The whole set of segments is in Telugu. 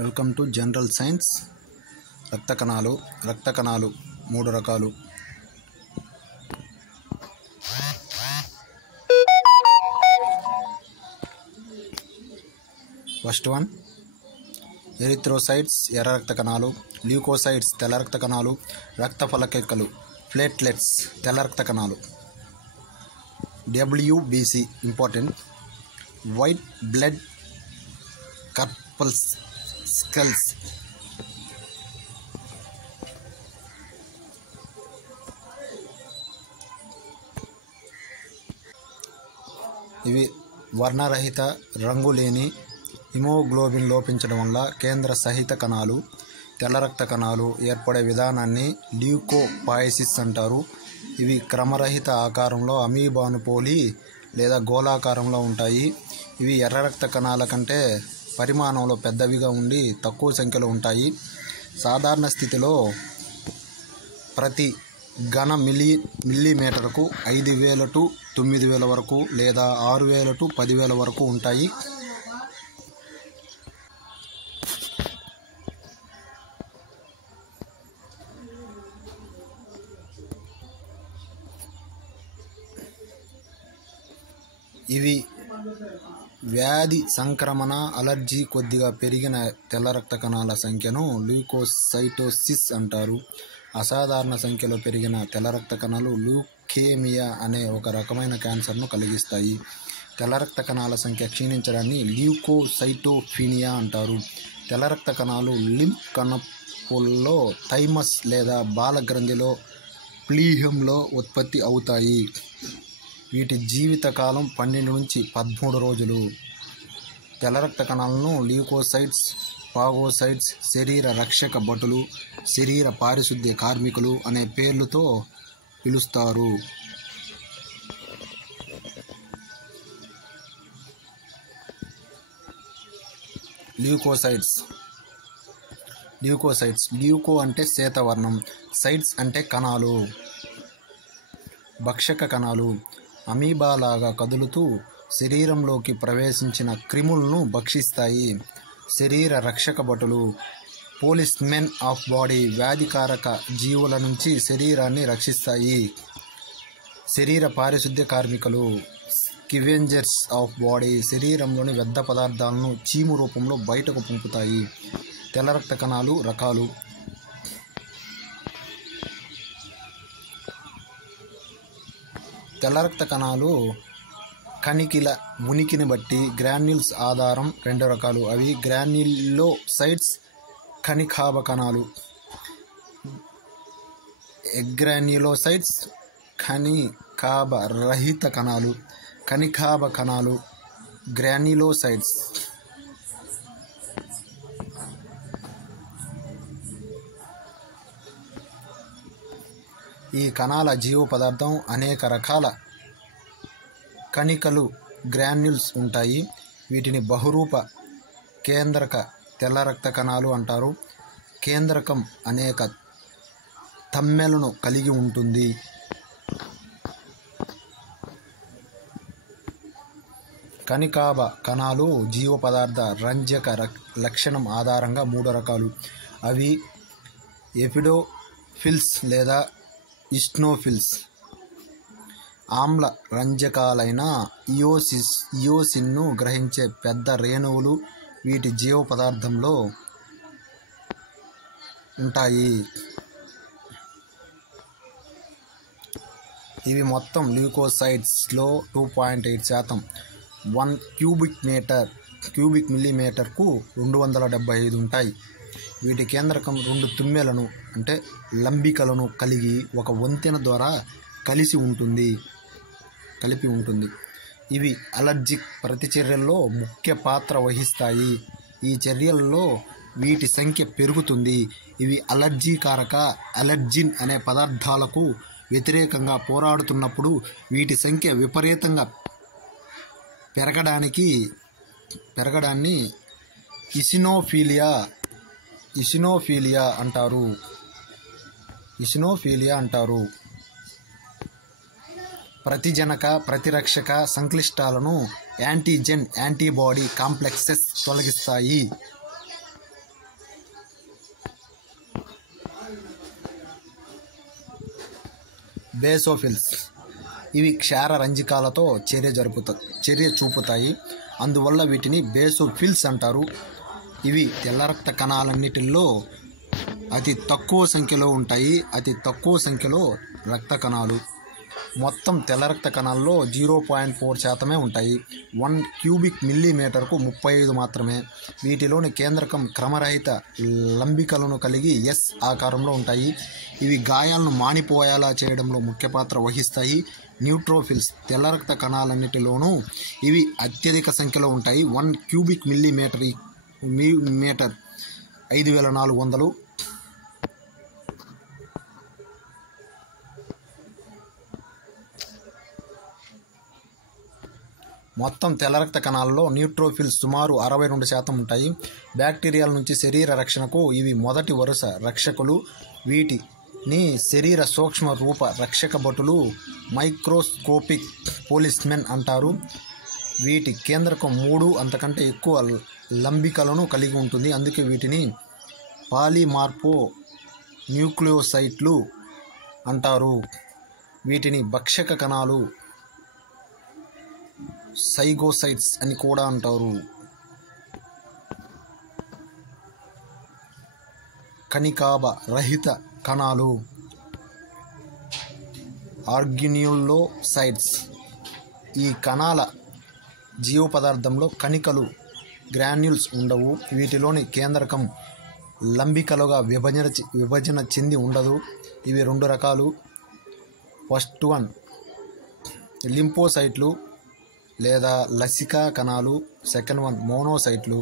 Welcome to general science. రక్త కణాలు 3 రకాలు. ఫస్ట్ వన్ ఎరిథ్రోసైట్స్ ఎర్ర రక్త కణాలు, ల్యూకోసైట్స్ తెల్ల రక్త కణాలు, రక్త ఫలకేకలు ప్లేట్లెట్స్ తెల్ల రక్త కణాలు. WBC important, white blood corpuscles. ఇవి వర్ణరహిత రంగు లేని హిమోగ్లోబిన్ లోపించడం వల్ల కేంద్ర సహిత కణాలు, తెల్ల రక్త కణాలు ఏర్పడే విధానాన్ని ల్యూకోపాయసిస్ అంటారు. ఇవి క్రమరహిత ఆకారంలో అమీబాను పోలి లేదా గోళాకారంలో ఉంటాయి. ఇవి ఎర్ర రక్త కణాల కంటే పరిమాణంలో పెద్దవిగా ఉండి తక్కువ సంఖ్యలో ఉంటాయి. సాధారణ స్థితిలో ప్రతి ఘన మిల్లీమీటర్కు 5,000 to 9,000 వరకు లేదా 6,000 to 10,000 వరకు ఉంటాయి. ఇవి వ్యాధి సంక్రమణ, అలర్జీ కొద్దిగా పెరిగిన తెల్ల రక్త కణాల సంఖ్యను ల్యూకోసైటోసిస్ అంటారు. అసాధారణ సంఖ్యలో పెరిగిన తెల్ల రక్త కణాలు ల్యూకేమియా అనే ఒక రకమైన క్యాన్సర్ను కలిగిస్తాయి. తెల్ల రక్త కణాల సంఖ్య క్షీణించడాన్ని ల్యూకోసైటోపీనియా అంటారు. తెల్ల రక్త కణాలు లింఫ్ కణపుల్లో థైమస్ లేదా బాలగ్రంథిలో ప్లీహంలో ఉత్పత్తి అవుతాయి. వీటి జీవితకాలం 12 నుంచి 13 రోజులు. తెల్ల రక్త కణాలను ల్యూకోసైట్స్, ఫాగోసైట్స్, శరీర రక్షక భటులు, శరీర పారిశుద్ధ్య కార్మికులు అనే పేర్లతో పిలుస్తారు. ల్యూకోసైట్స్ ల్యూకో అంటే శ్వేతవర్ణం, సైట్స్ అంటే కణాలు, భక్షక కణాలు. అమీబాలాగా కదులుతూ శరీరంలోకి ప్రవేశించిన క్రిములను భక్షిస్తాయి. శరీర రక్షక భటులు, పోలీస్మెన్ ఆఫ్ బాడీ, వ్యాధికారక జీవుల నుంచి శరీరాన్ని రక్షిస్తాయి. శరీర పారిశుద్ధ్య కార్మికులు, స్కివెంజర్స్ ఆఫ్ బాడీ, శరీరంలోని వ్యర్థ పదార్థాలను చీము రూపంలో బయటకు పంపుతాయి. తెల్ల రక్త కణాలు రకాలు. తెల్ల రక్త కణాలు కణికిల ఉనికిని బట్టి గ్రాన్యూల్స్ ఆధారం 2 రకాలు. అవి గ్రాన్యులోసైట్స్, కణికాభ కణాలు. ఎగ్రాన్యులోసైట్స్ కణికాభ రహిత కణాలు, కణికాభ కణాలు గ్రాన్యులోసైట్స్. ఈ కణాల జీవ పదార్థం అనేక రకాల కణికలు గ్రాన్యూల్స్ ఉంటాయి. వీటిని బహురూప కేంద్రక తెల్ల రక్త కణాలు అంటారు. కేంద్రకం అనేక తమ్మెలను కలిగి ఉంటుంది. కణికాభ కణాలు జీవ పదార్థ రంజక లక్షణం ఆధారంగా 3 రకాలు. అవి ఎపిడోఫిల్స్ లేదా ఇస్నోఫిల్స్. ఆమ్ల రంజకాలైన ఇయోసిన్ను గ్రహించే పెద్ద రేణువులు వీటి జీవ పదార్థంలో ఉంటాయి. ఇవి మొత్తం ల్యూకోసైట్స్లో 2.8%. 1 క్యూబిక్ మిల్లీమీటర్కు 275 ఉంటాయి. వీటి కేంద్రకం 2 తుమ్మెలను అంటే లంబికలను కలిగి ఒక వంతెన ద్వారా కలిపి ఉంటుంది. ఇవి అలర్జిక్ ప్రతిచర్యల్లో ముఖ్య పాత్ర వహిస్తాయి. ఈ చర్యల్లో వీటి సంఖ్య పెరుగుతుంది. ఇవి అలర్జీకారక అలెర్జిన్ అనే పదార్థాలకు వ్యతిరేకంగా పోరాడుతున్నప్పుడు వీటి సంఖ్య విపరీతంగా పెరగడాన్ని ఇసినోఫీలియా అంటారు. ప్రతిజనక ప్రతిరక్షక సంక్లిష్టాలను యాంటీబాడీ కాంప్లెక్సెస్ తొలగిస్తాయి. బేసోఫిల్స్. ఇవి క్షార రంజకాలతో చర్య చూపుతాయి. అందువల్ల వీటిని బేసోఫిల్స్ అంటారు. ఇవి తెల్ల రక్త కణాలన్నిటిలో అతి తక్కువ సంఖ్యలో ఉంటాయి. అతి తక్కువ సంఖ్యలో రక్త కణాలు. మొత్తం తెల్ల రక్త కణాల్లో 0.4% ఉంటాయి. 1 క్యూబిక్ మిల్లీమీటర్కు 35 మాత్రమే. వీటిలోని కేంద్రకం క్రమరహిత లంబికలను కలిగి ఎస్ ఆకారంలో ఉంటాయి. ఇవి గాయాలను మానిపోయేలా చేయడంలో ముఖ్య పాత్ర వహిస్తాయి. న్యూట్రోఫిల్స్. తెల్ల రక్త కణాలన్నిటిలోనూ ఇవి అత్యధిక సంఖ్యలో ఉంటాయి. 1 క్యూబిక్ మిల్లీమీటర్ 5400. మొత్తం తెల్ల రక్త కణాలలో న్యూట్రోఫిల్స్ సుమారు 62% ఉంటాయి. బ్యాక్టీరియాల నుంచి శరీర రక్షణకు ఇవి మొదటి వరుస రక్షకులు. వీటిని శరీర సూక్ష్మ రూప రక్షక భటులు, మైక్రోస్కోపిక్ పోలీస్మెన్ అంటారు. వీటి కేంద్రకం 3 అంతకంటే ఎక్కువ లంబికలను కలిగి ఉంటుంది. అందుకే వీటిని పాలిమార్ఫో న్యూక్లియోసైట్లు అంటారు. వీటిని భక్షక కణాలు, సైగోసైట్స్ అని కూడా అంటారు. కణికాభ రహిత కణాలు, ఆర్గాన్యులోసైట్స్. ఈ కణాల జీవ పదార్థంలో కణికలు, గ్రాన్యూల్స్ ఉండవు. వీటిలోని కేంద్రకం లంబికలుగా విభజన చెంది ఉండదు. ఇవి 2 రకాలు. ఫస్ట్ వన్ లింఫోసైట్లు లేదా లసికా కణాలు. సెకండ్ వన్ మోనోసైట్లు.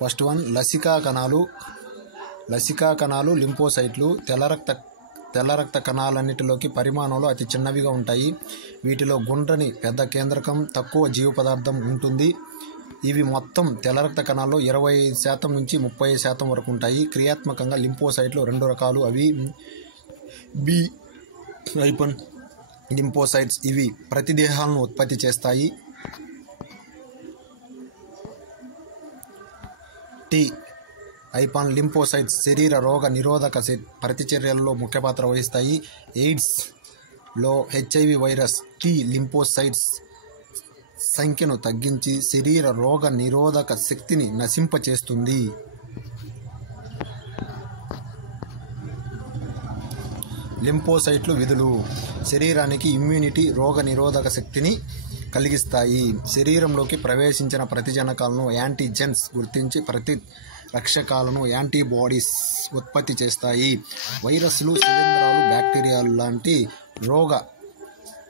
ఫస్ట్ వన్ లసికా కణాలు లింఫోసైట్లు. తెల్ల రక్త కణాలన్నిటిలోకి పరిమాణంలో అతి చిన్నవిగా ఉంటాయి. వీటిలో గుండ్రని పెద్ద కేంద్రకం, తక్కువ జీవ పదార్థం ఉంటుంది. ఇవి మొత్తం తెల్ల రక్త కణాల్లో 25% నుంచి 30% వరకు ఉంటాయి. క్రియాత్మకంగా లింఫోసైట్లు 2 రకాలు. అవి బి లింఫోసైట్స్. ఇవి ప్రతిదేహాలను ఉత్పత్తి చేస్తాయి. టి లింఫోసైట్స్ శరీర రోగ నిరోధక ప్రతిచర్యల్లో ముఖ్య పాత్ర వహిస్తాయి. ఎయిడ్స్లో HIV వైరస్ టి లింఫోసైట్స్ సంఖ్యను తగ్గించి శరీర రోగ నిరోధక శక్తిని నశింపచేస్తుంది. లింఫోసైట్లు విధులు: శరీరానికి ఇమ్యూనిటీ, రోగ నిరోధక శక్తిని కలిగిస్తాయి. శరీరంలోకి ప్రవేశించిన ప్రతిజనకాలను యాంటీజెన్స్ గుర్తించి ప్రతి రక్షకాలను యాంటీబాడీస్ ఉత్పత్తి చేస్తాయి. వైరస్లు, శిలీంధ్రాలు, బ్యాక్టీరియాలు లాంటి రోగ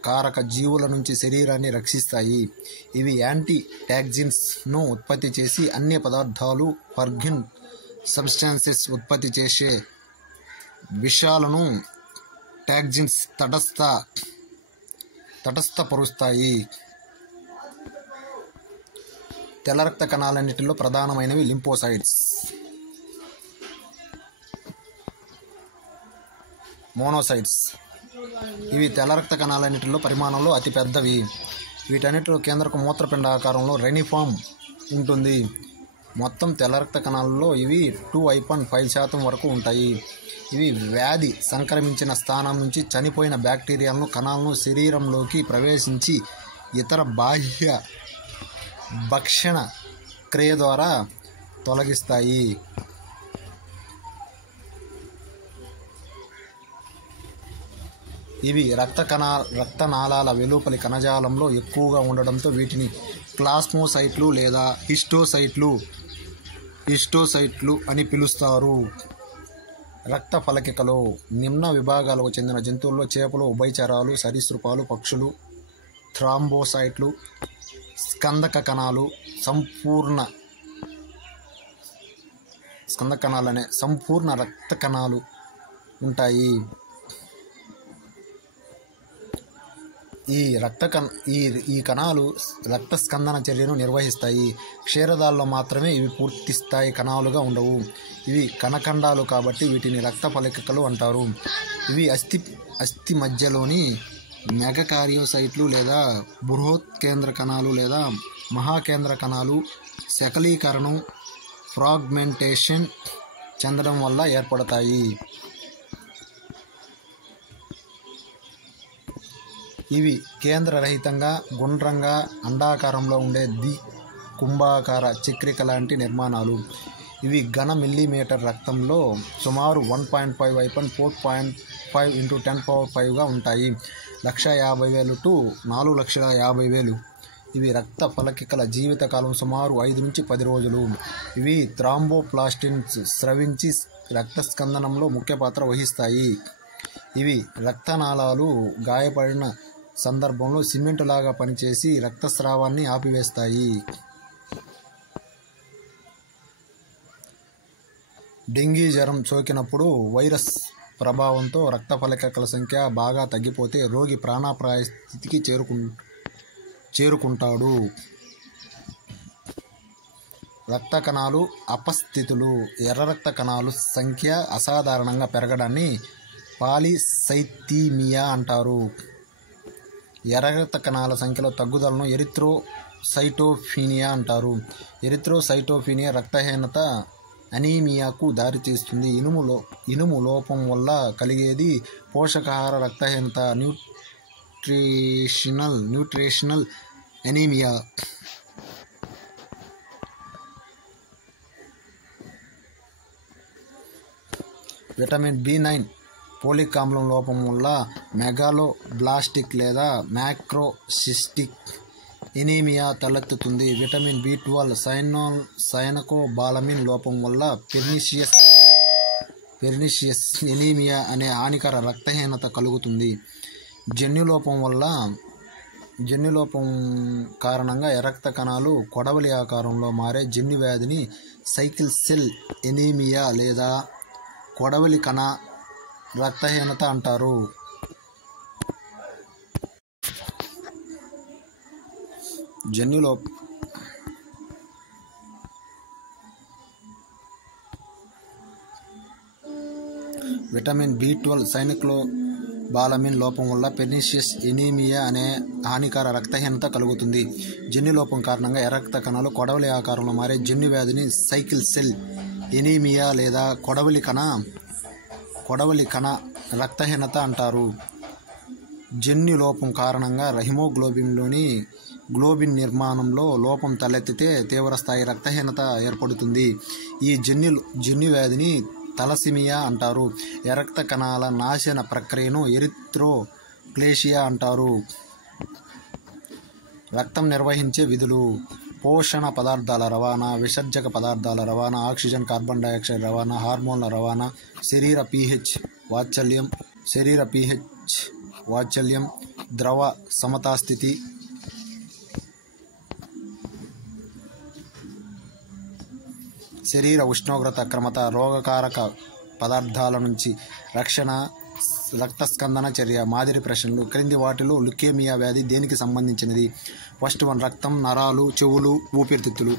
కారక జీవుల నుంచి శరీరాన్ని రక్షిస్తాయి. ఇవి యాంటీటాక్సిన్స్ను ఉత్పత్తి చేసి అన్ని పదార్థాలు, ఫారిన్ సబ్స్టాన్సెస్ ఉత్పత్తి చేసే విషాలను టాక్సిన్స్ తటస్థపరుస్తాయి. తెల్ల రక్త కణాలన్నిటిలో ప్రధానమైనవి లింఫోసైట్స్. మోనోసైట్స్. ఇవి తెల్ల రక్త కణాలన్నిటిలో పరిమాణంలో అతి పెద్దవి. వీటన్నిటిలో కేంద్రక మూత్రపిండ ఆకారంలో రెనిఫామ్ ఉంటుంది. మొత్తం తెల్ల రక్త కణాలలో ఇవి 2.5% వరకు ఉంటాయి. ఇవి వ్యాధి సంక్రమించిన స్థానం నుంచి చనిపోయిన బ్యాక్టీరియాలను, కణాలను శరీరంలోకి ప్రవేశించి ఇతర బాహ్య భక్షణ క్రియ ద్వారా తొలగిస్తాయి. ఇవి రక్తనాళాల వెలుపలి కణజాలంలో ఎక్కువగా ఉండడంతో వీటిని ప్లాస్మోసైట్లు లేదా హిస్టోసైట్లు అని పిలుస్తారు. రక్త ఫలకికలో నిమ్న విభాగాలకు చెందిన జంతువుల్లో చేపలు, ఉభయచరాలు, సరీసృపాలు, పక్షులు, థ్రాంబోసైట్లు, స్కందక కణాలు, సంపూర్ణ రక్త కణాలు ఉంటాయి. ఈ కణాలు రక్త స్కందన చర్యను నిర్వహిస్తాయి. క్షీరదాల్లో మాత్రమే ఇవి పూర్తి స్థాయి కణాలుగా ఉండవు. ఇవి కణఖండాలు కాబట్టి వీటిని రక్త ఫలకికలు అంటారు. ఇవి అస్థి మధ్యలోని మెగాకారియోసైట్లు లేదా బృహత్కేంద్ర కణాలు లేదా మహాకేంద్ర కణాలు శకలీకరణం, ఫ్రాగ్మెంటేషన్ చెందడం వల్ల ఏర్పడతాయి. ఇవి కేంద్రరహితంగా గుండ్రంగా అండాకారంలో ఉండే కుంభాకార చక్రిక లాంటి నిర్మాణాలు. ఇవి ఘన మిల్లీమీటర్ రక్తంలో సుమారు 1.5/4.5 × 10⁵ ఉంటాయి. 1,50,000 to 4,50,000. ఇవి రక్త ఫలకికల జీవితకాలం సుమారు 5 నుంచి 10 రోజులు. ఇవి థ్రాంబోప్లాస్టిన్స్ స్రవించి రక్తస్కందనంలో ముఖ్య పాత్ర వహిస్తాయి. ఇవి రక్తనాళాలు గాయపడిన సందర్భంలో సిమెంటు లాగా పనిచేసి రక్తస్రావాన్ని ఆపివేస్తాయి. డెంగీ జ్వరం సోకినప్పుడు వైరస్ ప్రభావంతో రక్త ఫలకికల సంఖ్య బాగా తగ్గిపోతే రోగి ప్రాణాపాయ స్థితికి చేరుకుంటాడు. రక్త కణాలు అపస్థితులు. ఎర్ర రక్త కణాలు సంఖ్య అసాధారణంగా పెరగడాన్ని పాలిసైథీమియా అంటారు. ఎర్ర రక్త కణాల సంఖ్యలో తగ్గుదలను ఎరిథ్రోసైటోపినియా అంటారు. ఎరిథ్రోసైటోపినియా రక్తహీనత అనీమియాకు దారితీస్తుంది. ఇనుము లోపం వల్ల కలిగేది పోషకాహార రక్తహీనత, nutritional anaemia. Vitamin B9 folic ఆమ్లం లోపం వల్ల మెగాలోబ్లాస్టిక్ లేదా మ్యాక్రోసిస్టిక్ ఎనీమియా తలెత్తుతుంది. విటమిన్ B12 సైనకోబాలమిన్ లోపం వల్ల పెర్నిషియస్ ఎనీమియా అనే హానికర రక్తహీనత కలుగుతుంది. జన్యులోపం కారణంగా ఎర్రరక్త కణాలు కొడవలి ఆకారంలో మారే జన్యు వ్యాధిని సైకిల్ సెల్ ఎనీమియా లేదా కొడవలి కణ రక్తహీనత అంటారు. విటమిన్ B12 సైనకోబాలమిన్ లోపం వల్ల పెర్నిషియస్ ఎనీమియా అనే హానికర రక్తహీనత కలుగుతుంది. జన్యులోపం కారణంగా ఎర్రరక్త కణాలు కొడవలి ఆకారంలో మారే జన్యు వ్యాధిని సైకిల్ సెల్ ఎనీమియా లేదా కొడవలి కణ రక్తహీనత అంటారు. జన్యులోపం కారణంగా హిమోగ్లోబిన్లోని గ్లోబిన్ నిర్మాణంలో లోపం తలెత్తితే తీవ్రస్థాయి రక్తహీనత ఏర్పడుతుంది. ఈ జన్యు వ్యాధిని తలసిమియా అంటారు. ఎర్రరక్త కణాల నాశన ప్రక్రియను ఎరిథ్రోప్లేషియా అంటారు. రక్తం నిర్వహించే విధులు: పోషణ పదార్థాల రవాణా, విసర్జక పదార్థాల రవాణా, ఆక్సిజన్, కార్బన్ డయాక్సైడ్ రవాణా, హార్మోన్ల రవాణా, శరీర pH వాత్సల్యం, ద్రవ సమతాస్థితి, శరీర ఉష్ణోగ్రత క్రమత, రోగకారక పదార్థాల నుంచి రక్షణ, రక్తస్కందన చర్య. మాదిరి ప్రశ్నలు. క్రింది వాటిలో లుకేమియా వ్యాధి దేనికి సంబంధించినది? ఫస్ట్ వన్, రక్తం, నరాలు, చెవులు, ఊపిరితిత్తులు.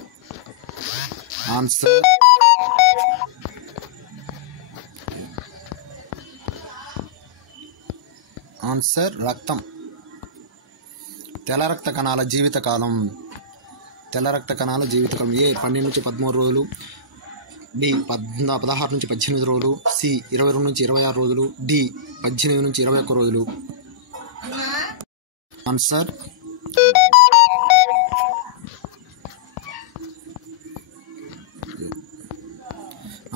ఆన్సర్ రక్తం. తెల్ల రక్త కణాల జీవితకాలం. ఏ 12 నుంచి 13 రోజులు, బి 16 నుంచి 18 రోజులు, సి 22 నుంచి 26 రోజులు, డి 18 నుంచి 21 రోజులు.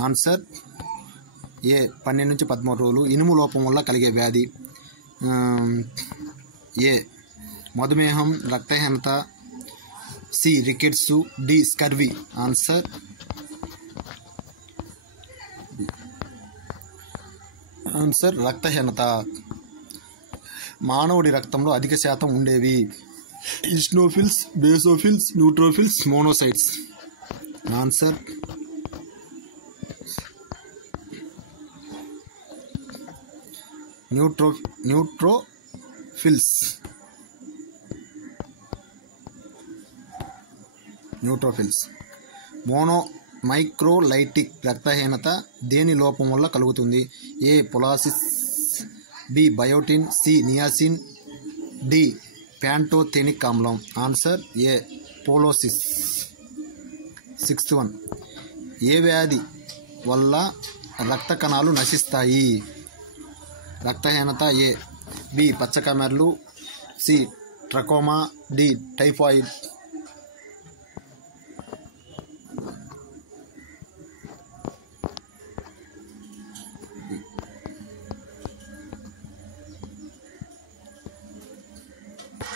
ఆన్సర్ ఏ 12 నుంచి 13 రోజులు. ఇనుము లోపం వల్ల కలిగే వ్యాధి. ఏ మధుమేహం, రక్తహీనత, C rickets, D scurvy. Answer రక్తహీనత. మానవుడి రక్తంలో అధిక శాతం ఉండేవి eosinophils, basophils, neutrophils, monocytes. Answer neutrophils. Microcytic రక్తహీనత దేని లోపం వల్ల కలుగుతుంది? A folacin, B biotin, C niacin, D pantothenic ఆమ్లం. Answer A folacin. 6th one, A వ్యాధి వల్ల రక్త కణాలు నశిస్తాయి. రక్తహీనత ఏ. బి పచ్చకమెర్లు, C trachoma, D typhoid.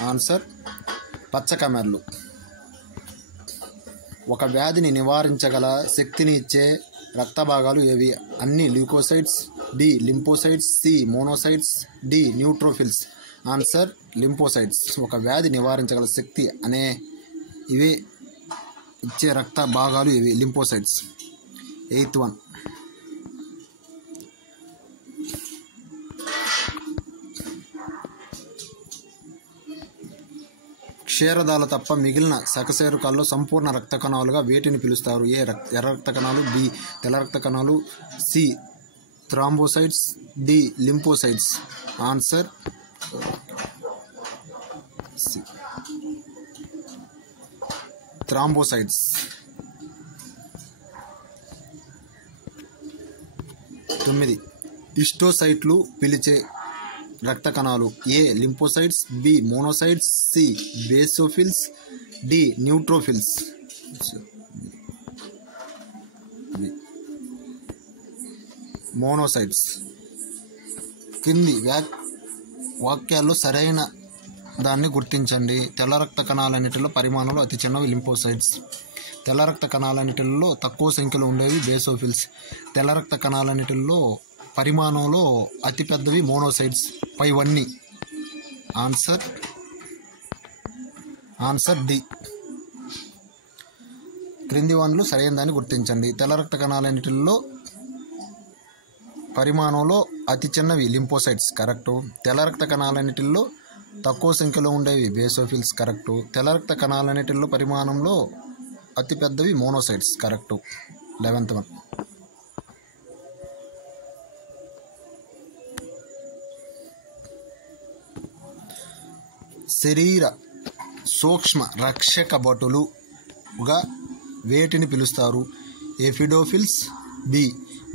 Answer పచ్చకమెర్లు. ఒక వ్యాధిని నివారించగల శక్తిని ఇచ్చే రక్త భాగాలు ఏవి? అన్ని leucocytes, B lymphocytes, C monocytes, D neutrophils. Answer lymphocytes. ఒక వ్యాధి నివారించగల శక్తి అనే ఇవే ఇచ్చే రక్త భాగాలు ఇవి లింపోసైట్స్. 8th one. క్షీరదాలు తప్ప మిగిలిన సకశేరుకాల్లో సంపూర్ణ రక్త కణాలుగా వేటిని పిలుస్తారు? ఏ ఎర్ర రక్త కణాలు, బి తెల్ల రక్త కణాలు, C thrombocytes, D lymphocytes. Answer C thrombocytes. 9. హిస్టోసైట్లు పిలిచే రక్త కణాలు. A lymphocytes, B monocytes, C basophils, D neutrophils. Monocytes. కింది వాక్యాల్లో సరైన దాన్ని గుర్తించండి. తెల్ల రక్త కణాలన్నిటిలో పరిమాణంలో అతి చిన్నవి లింపోసైట్స్. తెల్ల రక్త కణాలన్నిటిలో తక్కువ సంఖ్యలో ఉండేవి బేసోఫిల్స్. తెల్ల రక్త కణాలన్నిటిలో పరిమాణంలో అతిపెద్దవి మోనోసైట్స్. పైవన్నీ. Answer D. క్రింది వన్లు సరైన దాన్ని గుర్తించండి. తెల్ల రక్త కణాలన్నిటిలో పరిమాణంలో అతి చిన్నవి లింపోసైట్స్ కరెక్టు. తెల్ల రక్త కణాలన్నిటిలో తక్కువ సంఖ్యలో ఉండేవి బేసోఫిల్స్ కరెక్టు. తెల్ల రక్త కణాలన్నిటిలో పరిమాణంలో అతి పెద్దవి మోనోసైట్స్ కరెక్టు. 11th one. శరీర సూక్ష్మ రక్షక భటులుగా వేటిని పిలుస్తారు? Acidophils, B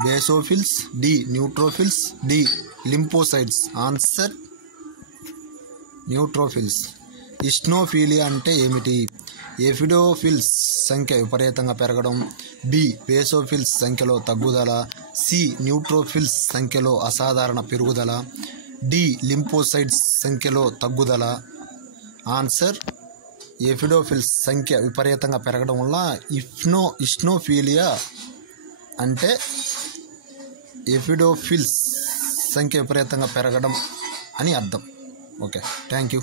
basophils, D neutrophils, D lymphocytes. Answer neutrophils. Eosinophilia అంటే ఏమిటి? ఎఫిడోఫిల్స్ సంఖ్య విపరీతంగా పెరగడం, బి బేసోఫిల్స్ సంఖ్యలో తగ్గుదల, సి న్యూట్రోఫిల్స్ సంఖ్యలో అసాధారణ పెరుగుదల, డి లింపోసైట్స్ సంఖ్యలో తగ్గుదల. ఆన్సర్ ఎఫిడోఫిల్స్ సంఖ్య విపరీతంగా పెరగడం వల్ల ఇస్నోఫీలియా అంటే ఎఫిడోఫిల్స్ సంఖ్య విపరీతంగా పెరగడం అని అర్థం. Okay, thank you.